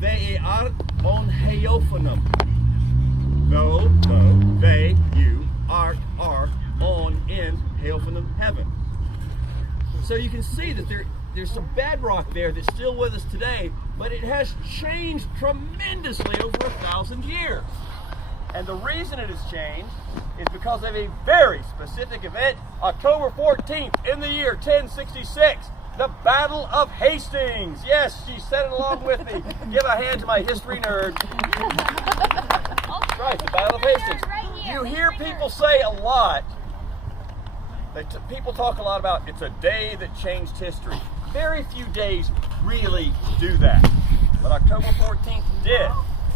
They are on Heophanum. Though, they, you, are on in Heophanum heaven. So you can see that there's some bedrock there that's still with us today, but it has changed tremendously over 1,000 years. And the reason it has changed is because of a very specific event, October 14th in the year 1066, the Battle of Hastings. Yes, she said it along with me. Give a hand to my history nerd. That's right, the Battle of Hastings. You hear people say a lot, people talk a lot about it's a day that changed history. Very few days really do that. But October 14th did.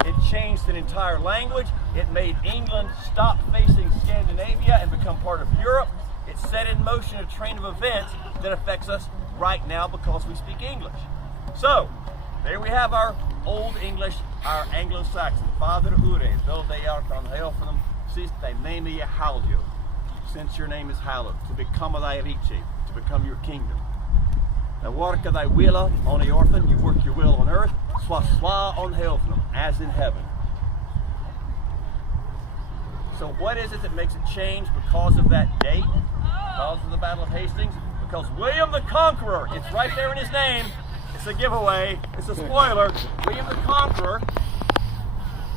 It changed an entire language. It made England stop facing Scandinavia and become part of Europe. It set in motion a train of events that affects us right now because we speak English. So, there we have our Old English, our Anglo-Saxon. Father Ure, though they are from Heophanum, sis they name ye Haldio, since your name is hallowed, to become of thy riche, to become your kingdom. The work of thy will on the orphan, you work your will on earth, swa on Heophanum, as in heaven. So what is it that makes it change because of that date? Because of the Battle of Hastings? Because William the Conqueror, it's right there in his name, it's a giveaway, it's a spoiler, William the Conqueror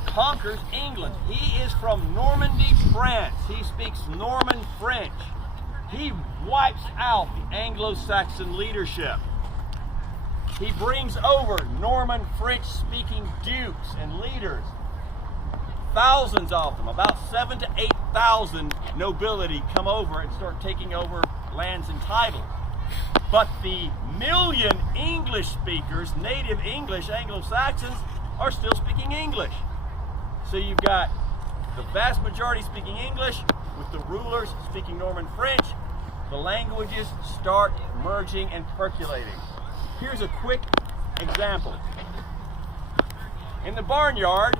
conquers England. He is from Normandy, France. He speaks Norman French. He wipes out the Anglo-Saxon leadership. He brings over Norman French-speaking dukes and leaders. Thousands of them, about 7,000 to 8,000 nobility come over and start taking over lands and titles. But the million English speakers, native English, Anglo-Saxons, are still speaking English. So you've got the vast majority speaking English, with the rulers speaking Norman French. The languages start merging and percolating. Here's a quick example. In the barnyard,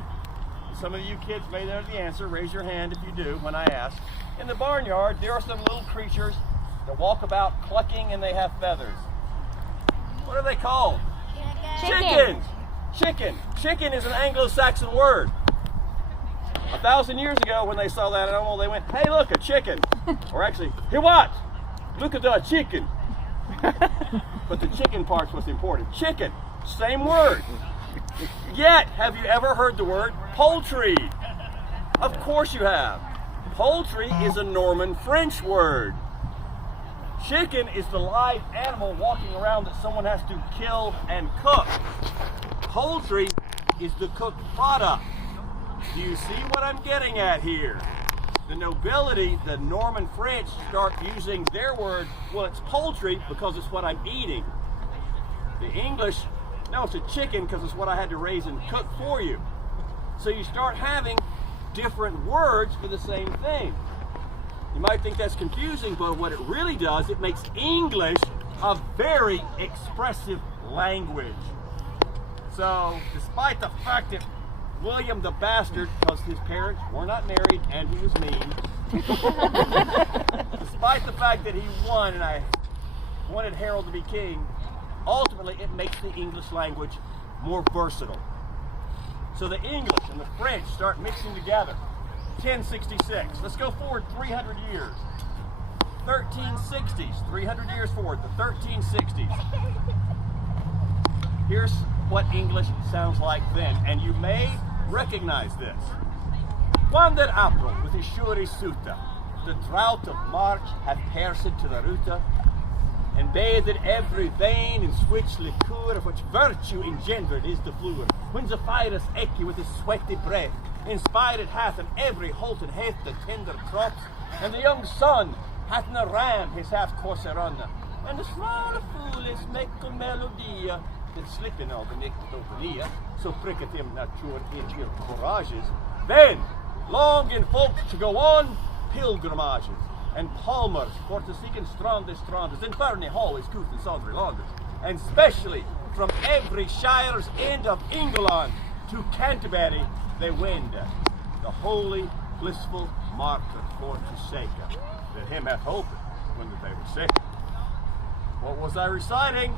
some of you kids may know the answer. Raise your hand if you do when I ask. In the barnyard, there are some little creatures that walk about clucking and they have feathers. What are they called? Chickens. Chicken. Chicken is an Anglo-Saxon word. 1,000 years ago, when they saw that animal, they went, "Hey, look, a chicken." Or actually, "Hey, what? Look at the chicken." But the chicken part's what's important. Chicken, same word. Yet, have you ever heard the word poultry? Of course you have. Poultry is a Norman French word. Chicken is the live animal walking around that someone has to kill and cook. Poultry is the cooked product. Do you see what I'm getting at here? The nobility, the Norman French, start using their word, well, it's poultry because it's what I'm eating. The English, no, it's a chicken because it's what I had to raise and cook for you. So you start having different words for the same thing. You might think that's confusing, but what it really does, it makes English a very expressive language. So, despite the fact that William the Bastard, because his parents were not married and he was mean, despite the fact that he won and I wanted Harold to be king, ultimately it makes the English language more versatile. So the English and the French start mixing together. 1066. Let's go forward 300 years. 1360s. 300 years forward. The 1360s. Here's what English sounds like then, and you may recognize this. Quander April with his shuri suta, the drought of March hath pierced to the ruta, and bathed every vein in switch liquor, of which virtue engendered is the fluid. When Zephyrus echo with his sweaty breath, inspired hath in every halted heath the tender crops, and the young sun hath in a ram his half course run, and the small fool is make a melodia, that slipping of the nectar so pricketh him nature in your courages. Then, long in folk to go on pilgrimages, and palmers for to seek in strandes, and Fernie Hall is couth and sundry landers, and specially from every shire's end of England to Canterbury they wend, the holy, blissful martyr for to sake, that him hath hoped when they were sick. What was I reciting?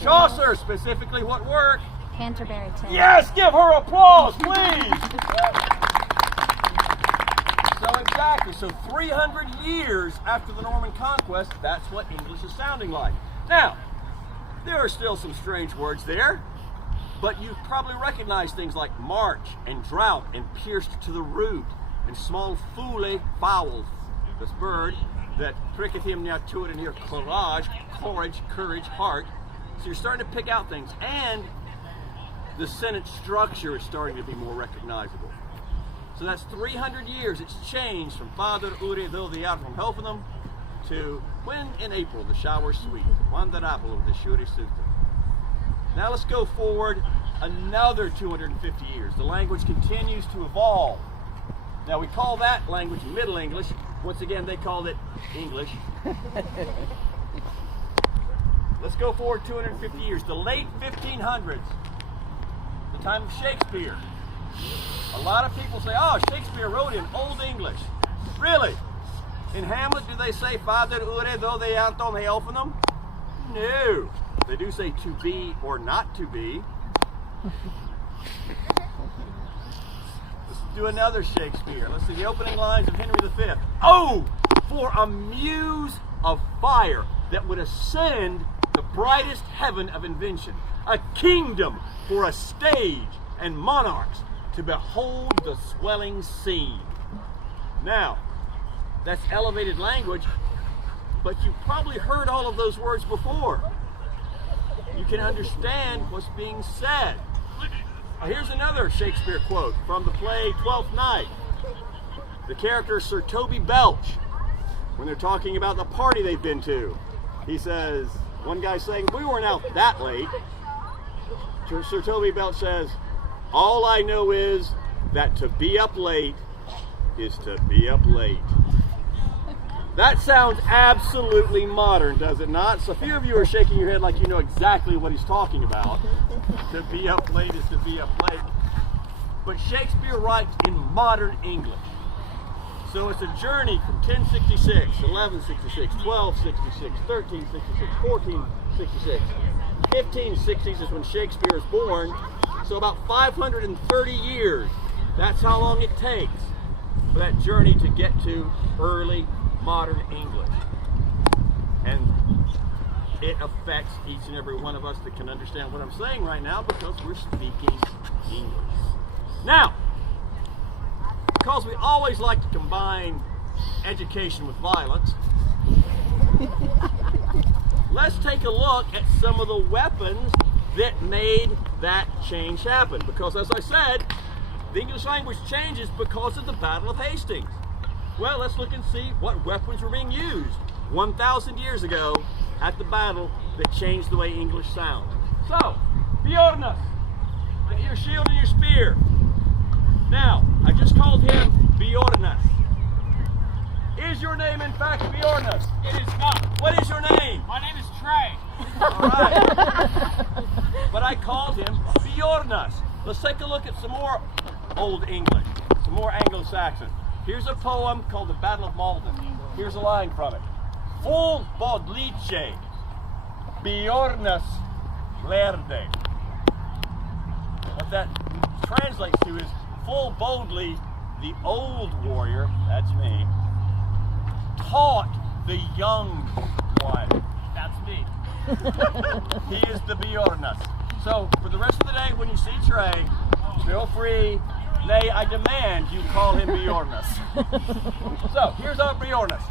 Chaucer, specifically what work? Canterbury Tales. Yes, give her applause, please. So exactly, so 300 years after the Norman conquest, that's what English is sounding like. Now, there are still some strange words there, but you probably recognize things like march and drought and pierced to the root and small foule fowls, this bird that pricketh him near to it and here courage, heart. So you're starting to pick out things, and the sentence structure is starting to be more recognizable. So that's 300 years. It's changed from Father Ure though they are from helping them to when in April the shower's sweet. Wanderapel of the Shuri Sutta. Now let's go forward another 250 years. The language continues to evolve. Now we call that language Middle English. Once again, they called it English. Let's go forward 250 years. The late 1500s, the time of Shakespeare. A lot of people say, oh, Shakespeare wrote in Old English. Really? In Hamlet, do they say, Father Ure though they are tom helfen them? No. They do say to be or not to be. Let's do another Shakespeare. Let's see the opening lines of Henry V. Oh, for a muse of fire that would ascend the brightest heaven of invention, a kingdom for a stage and monarchs to behold the swelling scene. Now, that's elevated language, but you've probably heard all of those words before. You can understand what's being said. Here's another Shakespeare quote from the play Twelfth Night. The character Sir Toby Belch, when they're talking about the party they've been to, he says, one guy's saying, we weren't out that late. Sir Toby Belch says, all I know is that to be up late is to be up late. That sounds absolutely modern, does it not? So a few of you are shaking your head like you know exactly what he's talking about. To be up late is to be up late. But Shakespeare writes in modern English. So it's a journey from 1066, 1166, 1266, 1366, 1466. 1560s is when Shakespeare is born. So about 530 years. That's how long it takes for that journey to get to early modern English. And it affects each and every one of us that can understand what I'm saying right now because we're speaking English. Now, because we always like to combine education with violence, let's take a look at some of the weapons that made that change happen. Because as I said, the English language changes because of the Battle of Hastings. Well, let's look and see what weapons were being used 1,000 years ago at the battle that changed the way English sounds. So, Bjornus, get your shield and your spear. Now, I just called him Bjornus. Is your name in fact Bjornus? It is not. What is your name? My name is Trey. All right. But I called him Bjornus. Let's take a look at some more Old English, some more Anglo-Saxon. Here's a poem called The Battle of Malden. Here's a line from it. Full bodliche, Bjornus lerde. What that translates to is full boldly the old warrior, that's me, taught the young one. That's me. He is the Bjornus. So for the rest of the day when you see Trey, feel free, nay, I demand you call him Bjornus. So here's our Bjornus.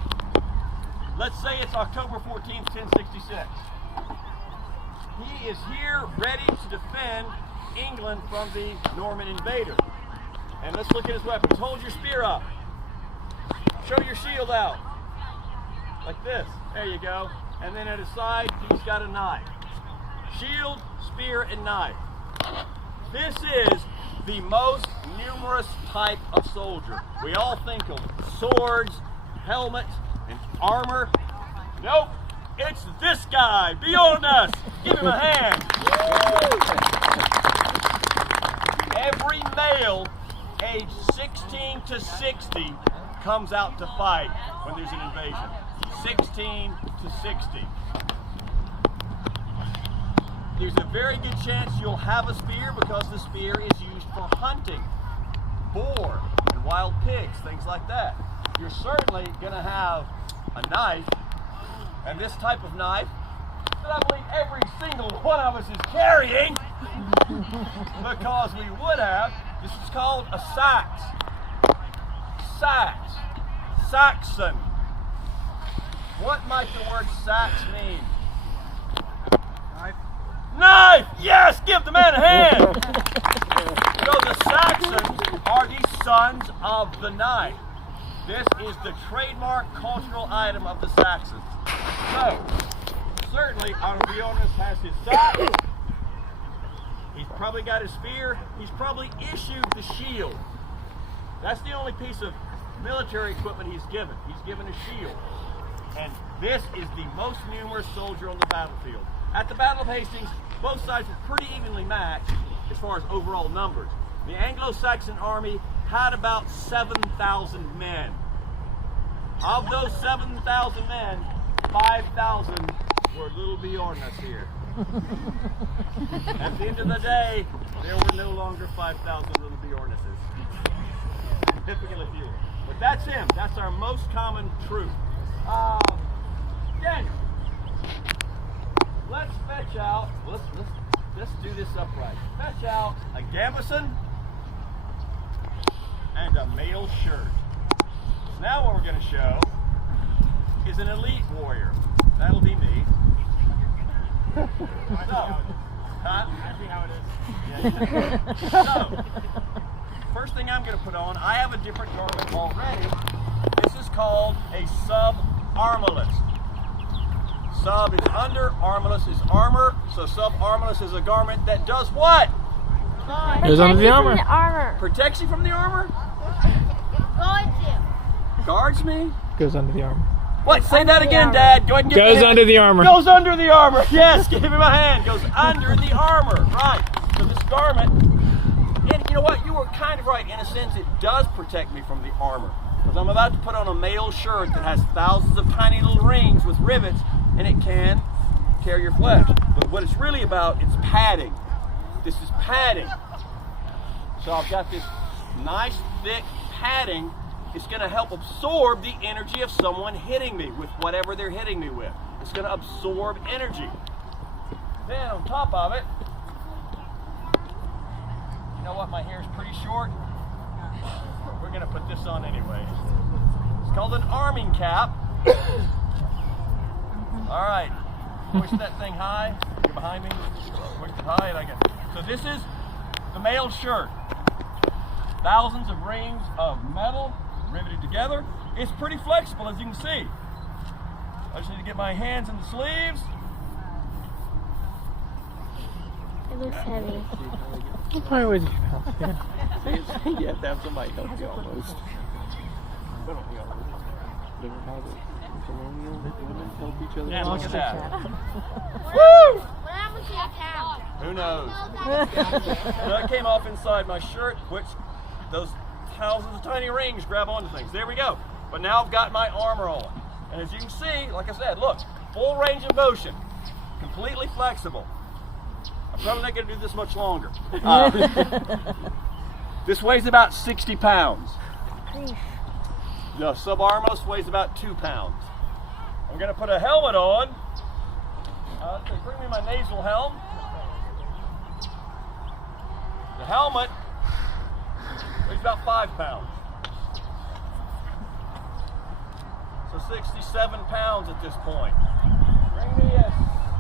Let's say it's October 14th, 1066. He is here ready to defend England from the Norman invader. And let's look at his weapons. Hold your spear up. Show your shield out. Like this. There you go. And then at his side, he's got a knife. Shield, spear, and knife. This is the most numerous type of soldier. We all think of swords, helmets, and armor. Nope, it's this guy, Bjornus. Give him a hand. Every male aged 16 to 60 comes out to fight when there's an invasion. 16 to 60. there's a very good chance you'll have a spear because the spear is used for hunting, boar, and wild pigs, things like that. You're certainly going to have a knife, and this type of knife that I believe every single one of us is carrying because we would have. This is called a sax. Sax. Saxon. What might the word sax mean? Knife. Knife! Yes! Give the man a hand! So the Saxons are the sons of the knife. This is the trademark cultural item of the Saxons. So, certainly our Leonis has his sax. He's probably got his spear. He's probably issued the shield. That's the only piece of military equipment he's given. He's given a shield. And this is the most numerous soldier on the battlefield. At the Battle of Hastings, both sides were pretty evenly matched as far as overall numbers. The Anglo-Saxon army had about 7,000 men. Of those 7,000 men, 5,000 were little beyond us here. At the end of the day, there were no longer 5,000 little Bjornuses. Significantly fewer. But that's him. That's our most common troop. Daniel, let's fetch out. Let's do this upright. Fetch out a gambeson and a mail shirt. Now what we're going to show is an elite warrior. That'll be me. So, huh? Ask me how it is. So, first thing I'm going to put on, I have a different garment already. This is called a sub-armless. Sub is under, armless is armor. So sub-armless is a garment that does what? Goes under the armor. Protects you from the armor? Guards you. Guards me? Goes under the armor. What? Say that again, Dad. Go ahead and give me a Goes hand. under the armor. Goes under the armor. Yes, give him a hand. Goes under the armor. Right. So this garment, and you know what? You were kind of right. In a sense, it does protect me from the armor. Because I'm about to put on a mail shirt that has thousands of tiny little rings with rivets, and it can tear your flesh. But what it's really about, it's padding. This is padding. So I've got this nice, thick padding. It's going to help absorb the energy of someone hitting me with whatever they're hitting me with. It's going to absorb energy. Then on top of it, you know what? My hair is pretty short. We're going to put this on anyway. It's called an arming cap. All right. Push that thing high. Get behind me. Push it high, and I get. So this is the mail shirt. Thousands of rings of metal riveted together. It's pretty flexible, as you can see. I just need to get my hands in the sleeves. It looks heavy. It probably weighs a few pounds. Yeah. You have to have somebody help you almost. Help each other. Yeah, look at that. Woo! What happened to your cow? Who knows? That came off inside my shirt, which those thousands of tiny rings grab onto things. There we go. But now I've got my armor on. And as you can see, like I said, look, full range of motion, completely flexible. I'm probably not going to do this much longer. This weighs about 60 pounds. The sub-armless weighs about 2 pounds. I'm going to put a helmet on. Bring me my nasal helm. The helmet weighs about 5 pounds. So 67 pounds at this point. Bring me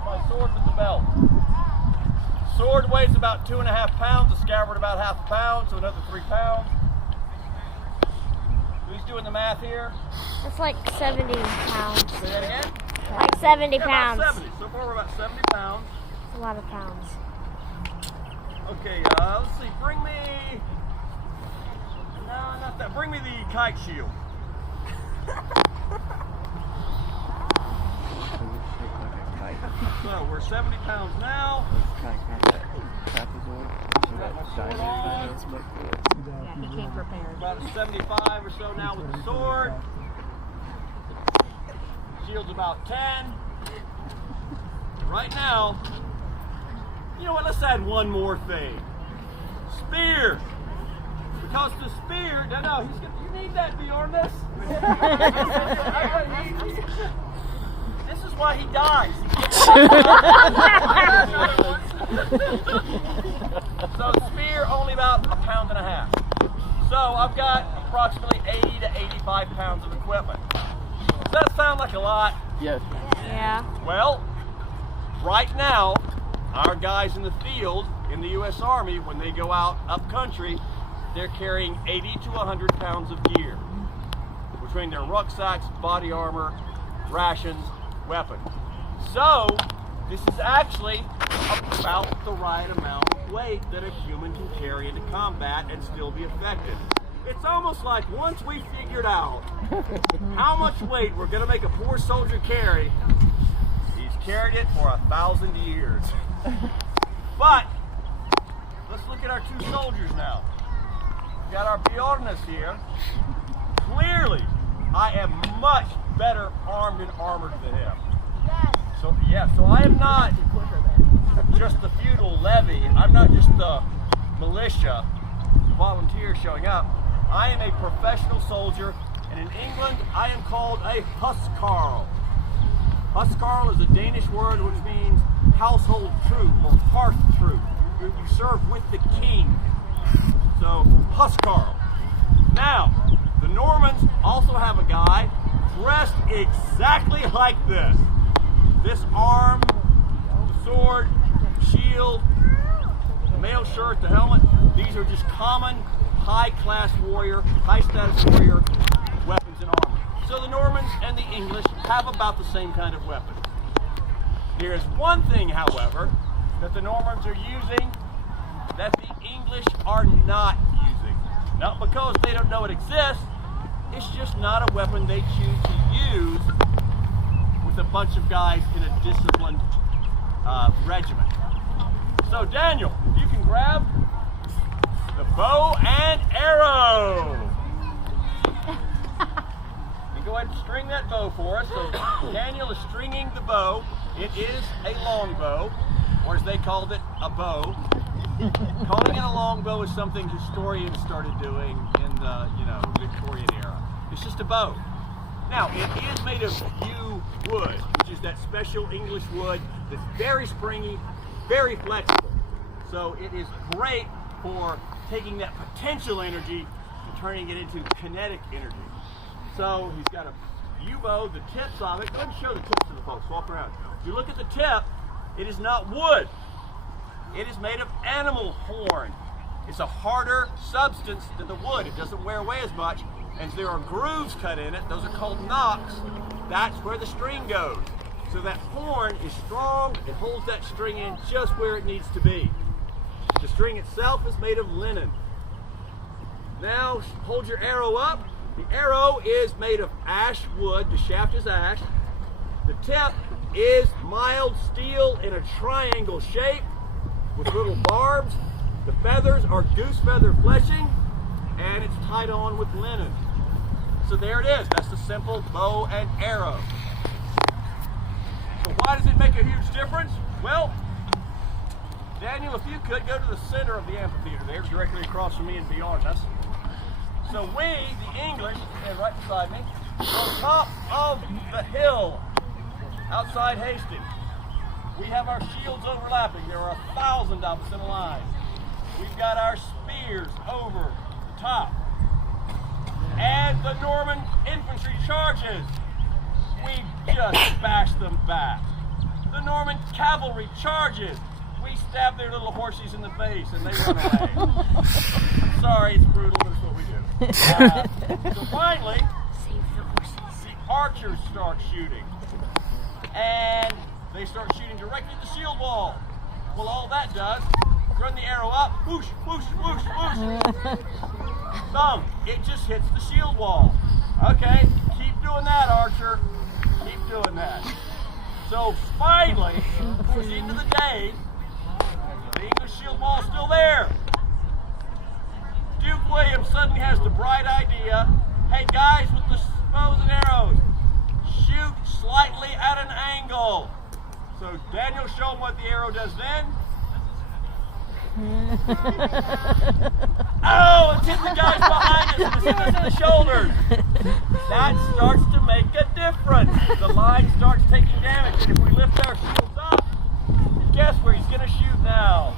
my sword with the belt. Sword weighs about 2.5 pounds. The scabbard about 1/2 pound, so another 3 pounds. Who's doing the math here? That's like 70 pounds. Say that again? Like 70 Yeah, pounds. about 70. So far we're about 70 pounds. That's a lot of pounds. Okay, let's see. Bring me. No, not that. Bring me the kite shield. So we're 70 pounds now. He came prepared. About a 75 or so now with the sword. Shield's about 10. Right now, You know what? Let's add one more thing. Spear. Because the spear, no, you need that beyond this. This is why he dies. So spear only about 1.5 pounds. So I've got approximately 80 to 85 pounds of equipment. Does that sound like a lot? Yes. Yeah. Well, right now, our guys in the field in the U.S. Army, when they go out up country, they're carrying 80 to 100 pounds of gear between their rucksacks, body armor, rations, weapons. So this is actually about the right amount of weight that a human can carry into combat and still be effective. It's almost like once we figured out how much weight we're going to make a poor soldier carry, he's carried it for 1,000 years. But let's look at our two soldiers now. We've got our Bjornas here. Clearly, I am much better armed and armored than him. So I am not just the feudal levy. I'm not just the militia volunteer showing up. I am a professional soldier, and in England, I am called a huscarl. Huscarl is a Danish word which means household troop or hearth troop. You serve with the king. So, huscarl. Now, the Normans also have a guy dressed exactly like this. This arm, the sword, shield, the mail shirt, the helmet, these are just common high-class warrior, high-status warrior weapons and armor. So the Normans and the English have about the same kind of weapons. There is one thing, however, that the Normans are using that the English are not using. Not because they don't know it exists, it's just not a weapon they choose to use with a bunch of guys in a disciplined regiment. So Daniel, if you can grab the bow and arrow. And go ahead and string that bow for us. So Daniel is stringing the bow. It is a long bow, or as they called it, a bow. Calling it a long bow is something historians started doing in the Victorian era. It's just a bow. Now, it is made of yew wood, which is that special English wood that's very springy, very flexible. So it is great for taking that potential energy and turning it into kinetic energy. So he's got a yew bow, the tips of it. Go ahead and show the tips to the folks. Walk around. If you look at the tip, it is not wood. It is made of animal horn. It's a harder substance than the wood. It doesn't wear away as much. And there are grooves cut in it. Those are called knocks. That's where the string goes. So that horn is strong. It holds that string in just where it needs to be. The string itself is made of linen. Now hold your arrow up. The arrow is made of ash wood. The shaft is ash. The tip is mild steel in a triangle shape with little barbs. The feathers are goose feather fleshing, and it's tied on with linen. So there it is. That's the simple bow and arrow. So why does it make a huge difference? Well, Daniel, if you could, go to the center of the amphitheater there, directly across from me and beyond us. So we, the English, stand right beside me, on top of the hill outside Hastings. We have our shields overlapping. There are 1,000 of us in a line. We've got our spears over the top. And the Norman infantry charges. We just bash them back. The Norman cavalry charges. We stab their little horses in the face and they run away. I'm sorry, it's brutal, but it's what we do. So finally, the archers start shooting. And they start shooting directly at the shield wall. Well, all that does, run the arrow up, whoosh, whoosh, whoosh, whoosh. Thumb, it just hits the shield wall. Okay, keep doing that, archer. Keep doing that. So finally, towards the end of the day, the English shield wall is still there. Duke William suddenly has the bright idea, hey guys with the bows and arrows, shoot slightly at an angle. So Daniel showed him what the arrow does then. Oh, it's hit the guys behind us and it's hit us in the shoulders. That starts to make a difference. The line starts taking damage, and if we lift our shields up, guess where he's going to shoot now?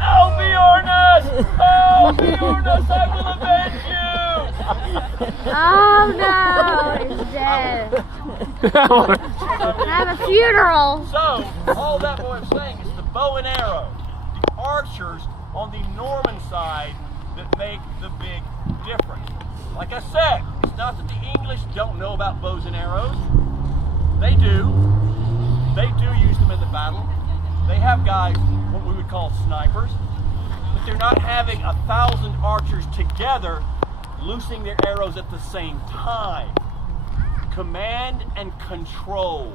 Oh, Bjornus! Oh, Bjornus, I will avenge you! Oh no, he's dead. Have a funeral. So, all that boy is saying is the bow and arrow, the archers on the Norman side that make the big difference. Like I said, it's not that the English don't know about bows and arrows. They do. They do use them in the battle. They have guys, what we would call snipers, but they're not having 1,000 archers together loosing their arrows at the same time. Command and control.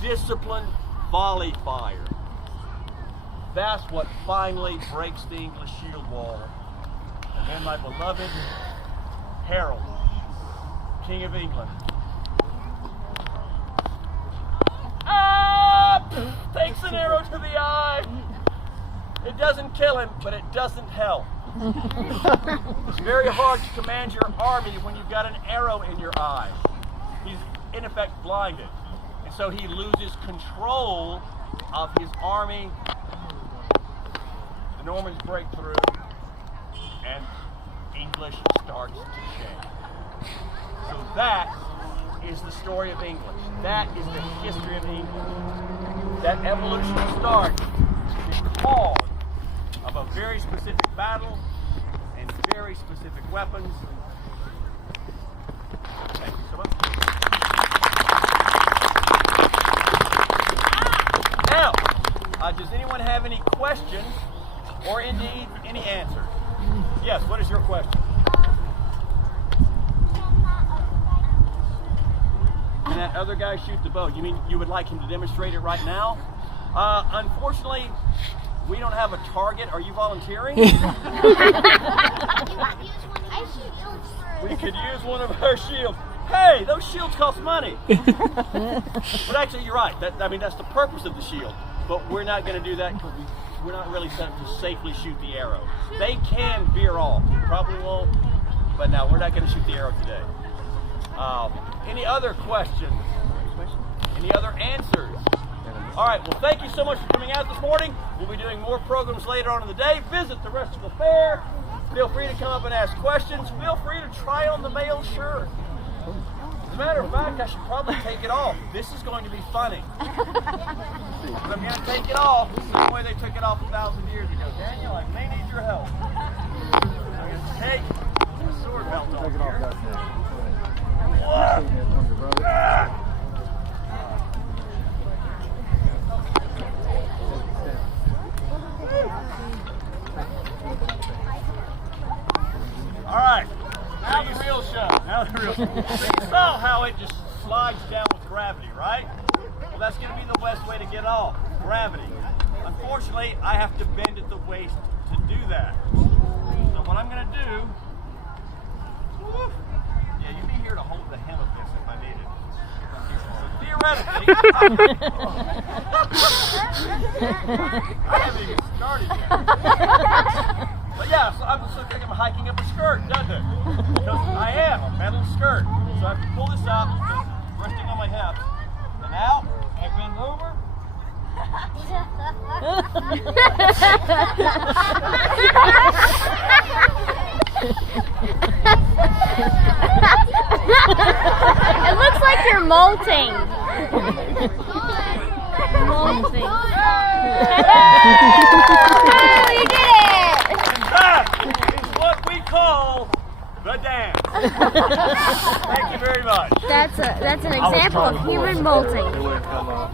Disciplined volley fire. That's what finally breaks the English shield wall. And then my beloved Harold, King of England, takes an arrow to the eye. It doesn't kill him, but it doesn't help. It's very hard to command your army when you've got an arrow in your eye. He's in effect blinded. And so he loses control of his army. The Normans break through, and English starts to change. So that is the story of England. That is the history of England. That evolution starts because of a very specific battle and very specific weapons. Thank you so much. Now, does anyone have any questions or indeed any answers? Yes, what is your question? Can that other guy shoot the bow? You mean you would like him to demonstrate it right now? Unfortunately, we don't have a target. Are you volunteering? We could use one of our shields. Hey, those shields cost money. But actually, you're right. That's the purpose of the shield. But we're not going to do that because we're not really set up to safely shoot the arrow. They can veer off. You probably won't. But no, we're not going to shoot the arrow today. Any other questions? Any other answers? All right, well, thank you so much for coming out this morning. We'll be doing more programs later on in the day. Visit the rest of the fair. Feel free to come up and ask questions. Feel free to try on the male shirt. As a matter of fact, I should probably take it off. This is going to be funny. But I'm going to take it off the same way they took it off 1,000 years ago. Daniel, I may need your help. I'm going to take the sword belt off here. All right, now the real show. Now the real show. So you saw how it just slides down with gravity, right? Well, that's going to be the best way to get off, gravity. Unfortunately, I have to bend at the waist to do that. So what I'm going to do, yeah, you'd be here to hold the hem of this if I needed. So theoretically, I haven't even started yet. But yeah, so I'm just looking like I'm hiking up a skirt, doesn't it? Because I am a metal skirt. So I have to pull this up, it's resting on my hips. And now, I bend over. It looks like you're molting. Molting. Oh, you did it! And that is what we call the dance. Thank you very much. That's an example of human molting. It wouldn't come off.